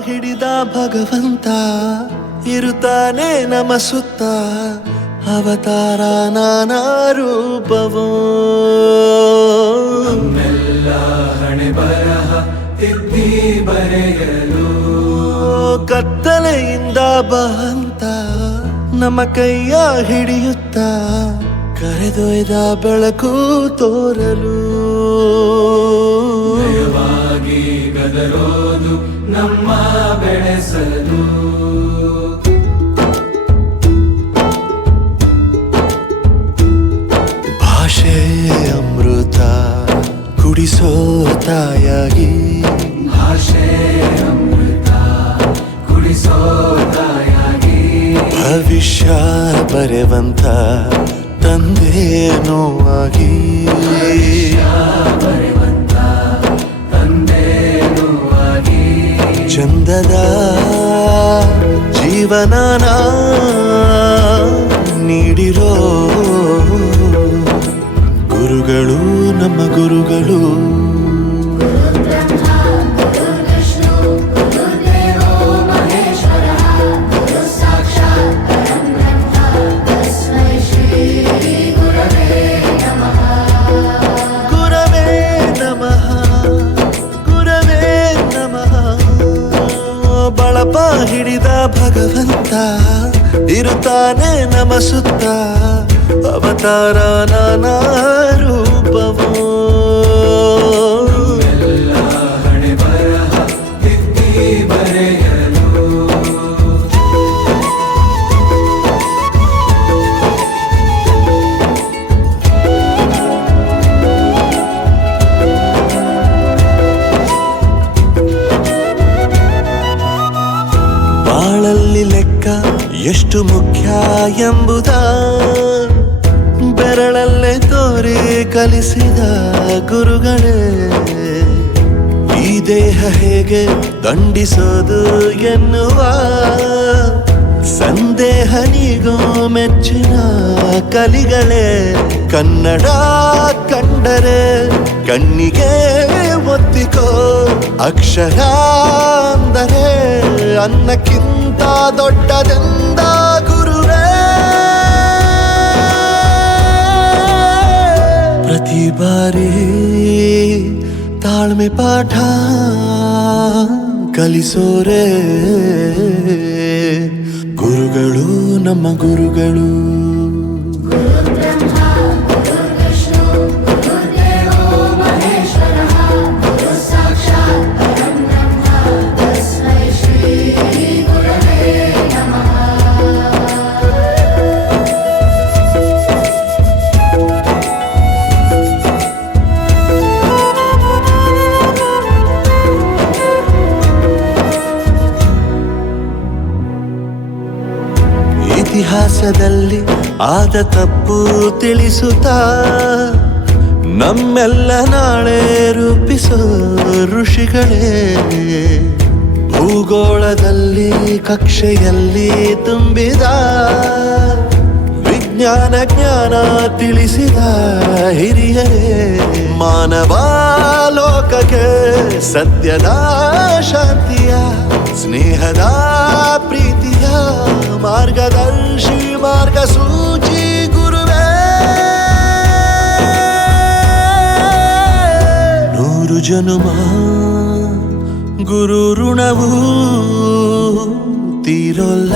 ಹಿಡಿದ ಭಗವಂತ ಇರುತ್ತಾನೆ ನಮ ಸುತ್ತ ಅವತಾರ ನಾನಾ ರೂಪವೋ ನಮ್ಮೆಲ್ಲ ಹಣೆ ಬರಹ ತಿದ್ದಿ ಬರೆಯಲು ಕತ್ತಲೆಯಿಂದ ಬಂತ ನಮ್ಮ ಕೈಯ ಹಿಡಿಯುತ್ತ ಕರೆದೊಯ್ದ ಬೆಳಕು ತೋರಲು ನಯವಾಗಿ ಗದರೋದು ನಮ್ಮ ಬೆಳೆಸಲು ಭಾಷೆ ಅಮೃತ ಕುಡಿಸೋ ತಾಯಾಗಿ ಭಾಷೆ ಅಮೃತ ಕುಡಿಸೋ ತಾಯಾಗಿ ಭವಿಷ್ಯ ಬರೆವಂತ ತಂದೇನೋ ಆಗಿ ಬರೆವಂತ ತಂದೇನೂ ಆಗಿ ಚಂದದ ಜೀವನನ ನೀಡಿರೋ ಗುರುಗಳು ನಮ್ಮ ಗುರುಗಳು ಬಳಪ ಹಿಡಿದ ಭಗವಂತ ಇರುತ್ತಾನೆ ನಮ ಸುತ್ತ ಅವತಾರ ನಾನಾ ರೂಪವೋ ಎಲ್ಲ ಹಣೆ ಬರಹ ತಿದ್ದಿ ಬರೆಯಲು ಬಾಳಲ್ಲಿ ಲೆಕ್ಕ ಎಷ್ಟು ಮುಖ್ಯ ಎಂಬುದ ಬೆರಳಲ್ಲೇ ತೋರಿ ಕಲಿಸಿದ ಗುರುಗಳೇ ಈ ದೇಹ ಹೇಗೆ ದಂಡಿಸೋದು ಎನ್ನುವ ಸಂದೇಹ ನೀಗೋ ಮೆಚ್ಚಿನ ಕಲಿಗಳೇ ಕನ್ನಡ ಕಂಡರೆ ಕಣ್ಣಿಗೆ ಒತ್ತಿಕೋ ಅಕ್ಷರ ಅಂದರೆ ಅನ್ನಕ್ಕಿಂತ ದೊಡ್ಡದೆಂದ ಗುರುವೇ ಪ್ರತಿ ಬಾರಿ ತಾಳ್ಮೆ ಪಾಠ ಕಲಿಸೋರೆ ಗುರುಗಳು ನಮ್ಮ ಗುರುಗಳು ಇತಿಹಾಸದಲ್ಲಿ ಆದ ತಪ್ಪು ತಿಳಿಸುತ್ತಾ ನಮ್ಮೆಲ್ಲ ನಾಳೆ ರೂಪಿಸೋ ಋಷಿಗಳೇ ಭೂಗೋಳದಲ್ಲಿ ಕಕ್ಷೆಯಲ್ಲಿ ತುಂಬಿದ ವಿಜ್ಞಾನ ಜ್ಞಾನ ತಿಳಿಸಿದ ಹಿರಿಯರೇ ಮಾನವ ಲೋಕಕ್ಕೆ ಸತ್ಯದ ಶಾಂತಿಯ ಸ್ನೇಹದ ಪ್ರೀತಿಯ ಮಾರ್ಗದರ್ಶಿ ಮಾರ್ಗಸೂಚಿ ಗುರುವೇ ನೂರು ಜನುಮ ಗುರು ಋಣವು ತೀರೋಲ್ಲ